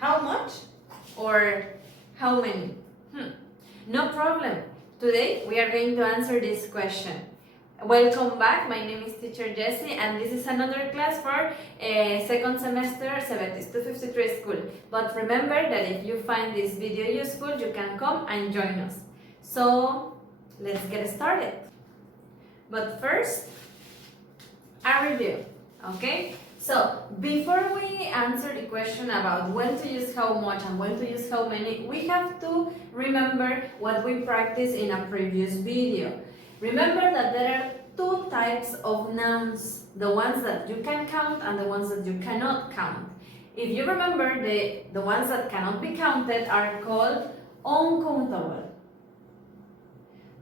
How much or how many? No problem. Today we are going to answer this question. Welcome back. My name is Teacher Jessie, and this is another class for second semester 7253 school. But remember that if you find this video useful, you can come and join us. So let's get started. But first, a review. Okay? So before we answer the question about when to use how much and when to use how many, we have to remember what we practiced in a previous video. Remember that there are two types of nouns, the ones that you can count and the ones that you cannot count. If you remember, the ones that cannot be counted are called uncountable.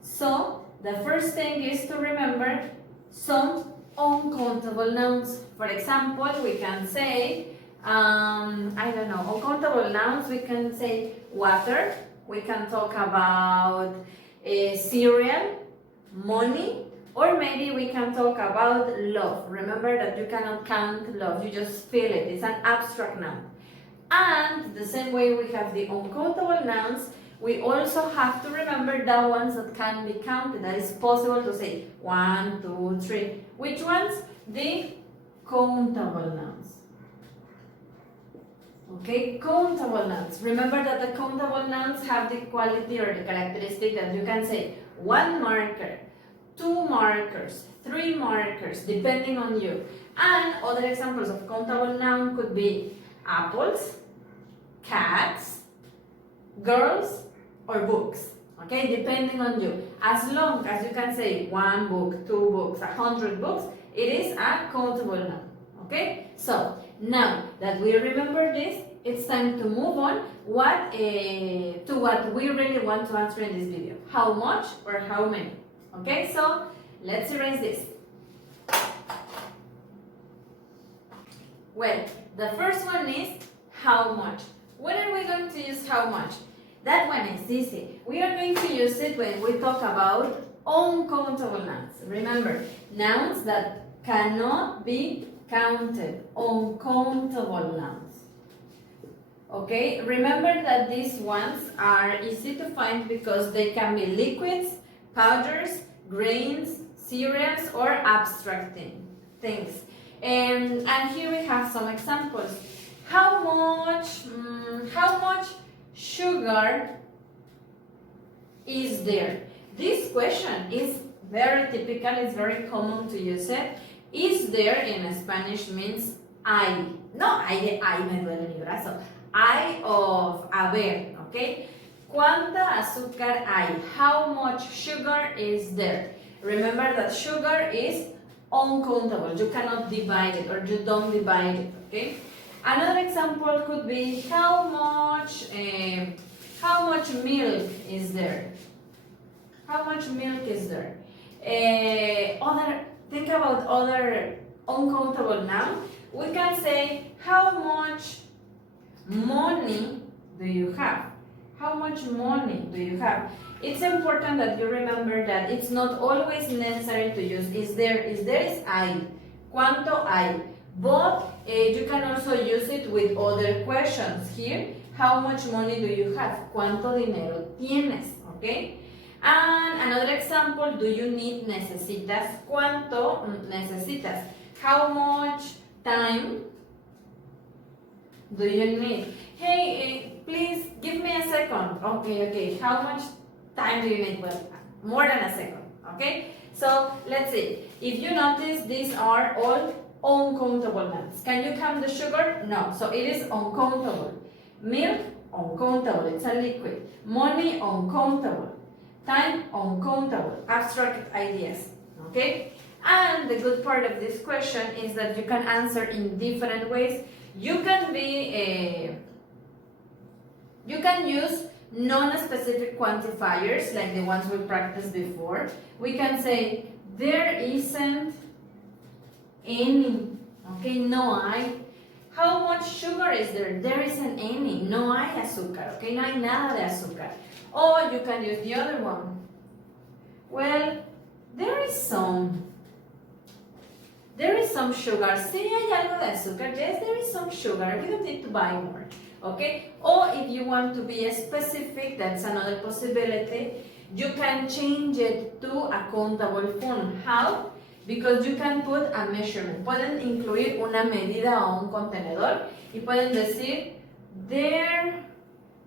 So the first thing is to remember some uncountable nouns. For example, we can say, uncountable nouns, we can say water, we can talk about cereal, money, or maybe we can talk about love. Remember that you cannot count love, you just feel it, it's an abstract noun. And the same way we have the uncountable nouns, we also have to remember the ones that can be counted, that is possible to say 1, 2, 3. Which ones? The countable nouns. Okay, countable nouns. Remember that the countable nouns have the quality or the characteristic that you can say 1 marker, 2 markers, 3 markers, depending on you. And other examples of countable noun could be apples, cats, girls, or books. Okay, depending on you. As long as you can say 1 book, 2 books, 100 books, it is a countable noun. Okay, so now that we remember this, it's time to move on to what we really want to answer in this video. How much or how many? Okay, so let's erase this. Well, the first one is how much. When are we going to use how much? That one is easy. We are going to use it when we talk about uncountable nouns. Remember, nouns that cannot be counted, uncountable nouns. Okay, remember that these ones are easy to find because they can be liquids, powders, grains, cereals, or abstract things. And here we have some examples. How much sugar is there? This question is very typical, it's very common to use it. Is there in Spanish means hay. No hay de ay, me duele mi brazo. Hay of haber, okay? ¿Cuánta azúcar hay? How much sugar is there? Remember that sugar is uncountable. You cannot divide it or you don't divide it, okay? Another example could be how much milk is there? How much milk is there? Think about other uncountable noun. We can say how much money do you have? How much money do you have? It's important that you remember that it's not always necessary to use is there is hay. ¿Cuánto hay? But you can also use it with other questions. Here, how much money do you have? ¿Cuánto dinero tienes? Okay? And another example, do you need? Necesitas. ¿Cuánto necesitas? How much time do you need? Hey, please give me a second. Okay. How much time do you need? Well, more than a second. Okay? So, let's see. If you notice, these are all uncountable nouns. Can you count the sugar? No. So, it is uncountable. Milk, uncountable. It's a liquid. Money, uncountable. Time, uncountable. Abstract ideas. Okay? And the good part of this question is that you can answer in different ways. You can use non-specific quantifiers like the ones we practiced before. We can say there isn't any. Okay, no hay. How much sugar is there? There isn't any. No hay azúcar. Okay, no hay nada de azúcar. Or you can use the other one. Well, there is some. There is some sugar. Sí, hay algo de azúcar. Yes, there is some sugar. We don't need to buy more. Okay? Or if you want to be specific, that's another possibility. You can change it to a countable form. How? Because you can put a measurement. Pueden incluir una medida o un contenedor y pueden decir, there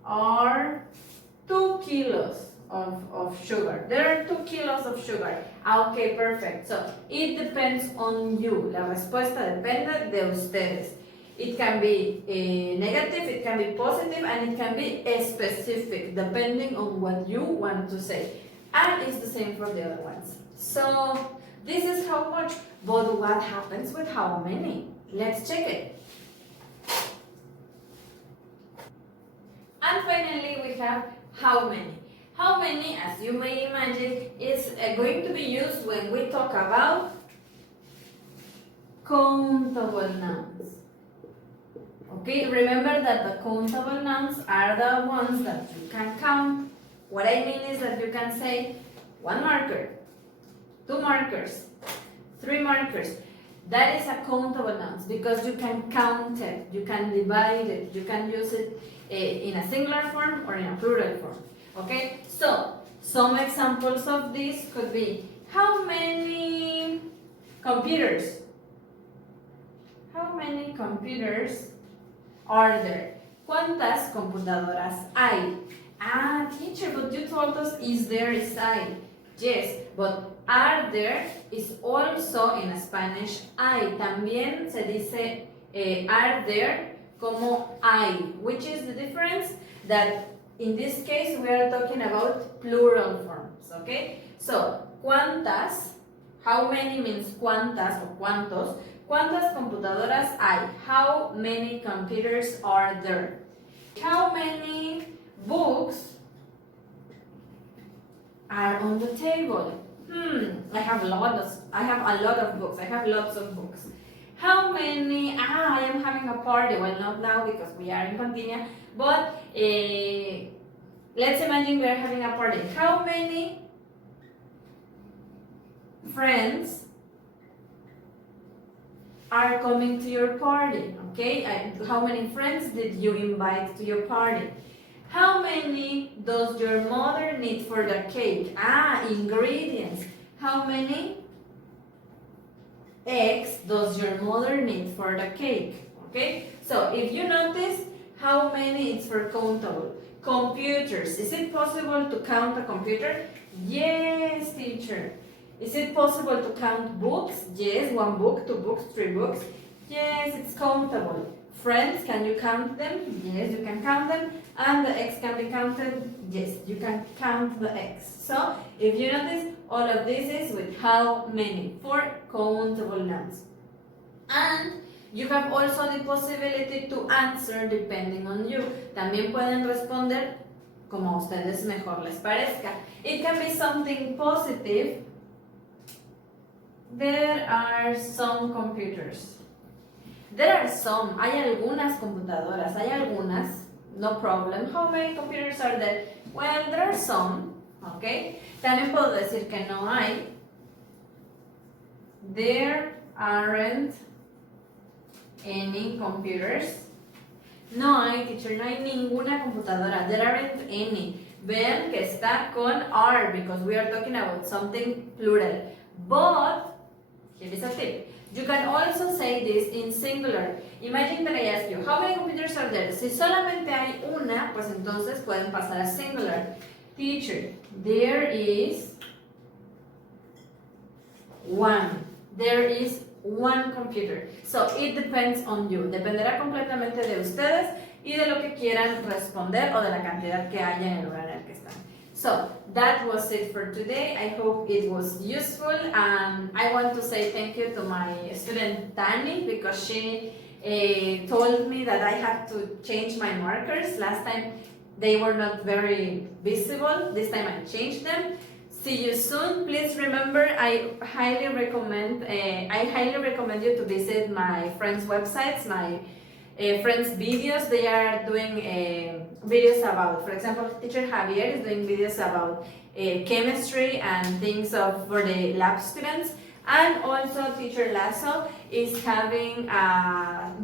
are 2 kilos of sugar. There are 2 kilos of sugar. Okay, perfect. So, it depends on you. La respuesta depende de ustedes. It can be negative, it can be positive, and it can be specific, depending on what you want to say. And it's the same for the other ones. So, this is how much, but what happens with how many? Let's check it. And finally, we have how many. How many, as you may imagine, is going to be used when we talk about countable nouns. Okay, remember that the countable nouns are the ones that you can count. What I mean is that you can say 1 marker, 2 markers, 3 markers. That is a countable nouns because you can count it, you can divide it, you can use it in a singular form or in a plural form. Okay, so some examples of this could be how many computers? How many computers are there? ¿Cuántas computadoras hay? Ah, teacher, but you told us is there, is I. Yes, but are there is also in Spanish hay. También se dice are there como hay. Which is the difference? That in this case we are talking about plural forms, okay? So, ¿cuántas? How many means cuántas o cuántos. ¿Cuántas computadoras hay? How many computers are there? How many books are on the table? I have a lot of books. I have lots of books. How many? I am having a party. Well, not now because we are in Continia, but let's imagine we are having a party. How many friends are coming to your party? Okay, how many friends did you invite to your party? How many does your mother need for the cake? Ingredients. How many eggs does your mother need for the cake? Okay, so if you notice, how many is for countable. Computers. Is it possible to count a computer? Yes, teacher. Is it possible to count books? Yes, 1 book, 2 books, 3 books. Yes, it's countable. Friends, can you count them? Yes, you can count them. And the eggs can be counted? Yes, you can count the eggs. So, if you notice, all of this is with how many for countable nouns. And you have also the possibility to answer depending on you. También pueden responder como a ustedes mejor les parezca. It can be something positive. There are some computers. There are some. Hay algunas computadoras. Hay algunas. No problem. How many computers are there? Well, there are some. Okay. También puedo decir que no hay. There aren't any computers. No hay, teacher. No hay ninguna computadora. There aren't any. Vean que está con are because we are talking about something plural. But here is a tip. You can also say this in singular. Imagine that I ask you, how many computers are there? Si solamente hay una, pues entonces pueden pasar a singular. Teacher, there is 1. There is 1 computer. So it depends on you. Dependerá completamente de ustedes y de lo que quieran responder o de la cantidad que haya en el lugar en el que están. So that was it for today. I hope it was useful, and I want to say thank you to my student Tani because she told me that I had to change my markers. Last time they were not very visible. This time I changed them. See you soon. Please remember, I highly recommend you to visit my friends' websites, my friends' videos. They are doing videos about, for example, teacher Javier is doing videos about chemistry and things for the lab students. And also Teacher Lasso is having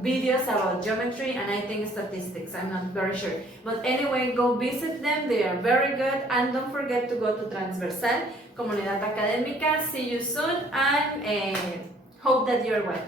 videos about geometry and I think statistics, I'm not very sure. But anyway, go visit them, they are very good. And don't forget to go to Transversal, Comunidad Académica. See you soon and hope that you're well.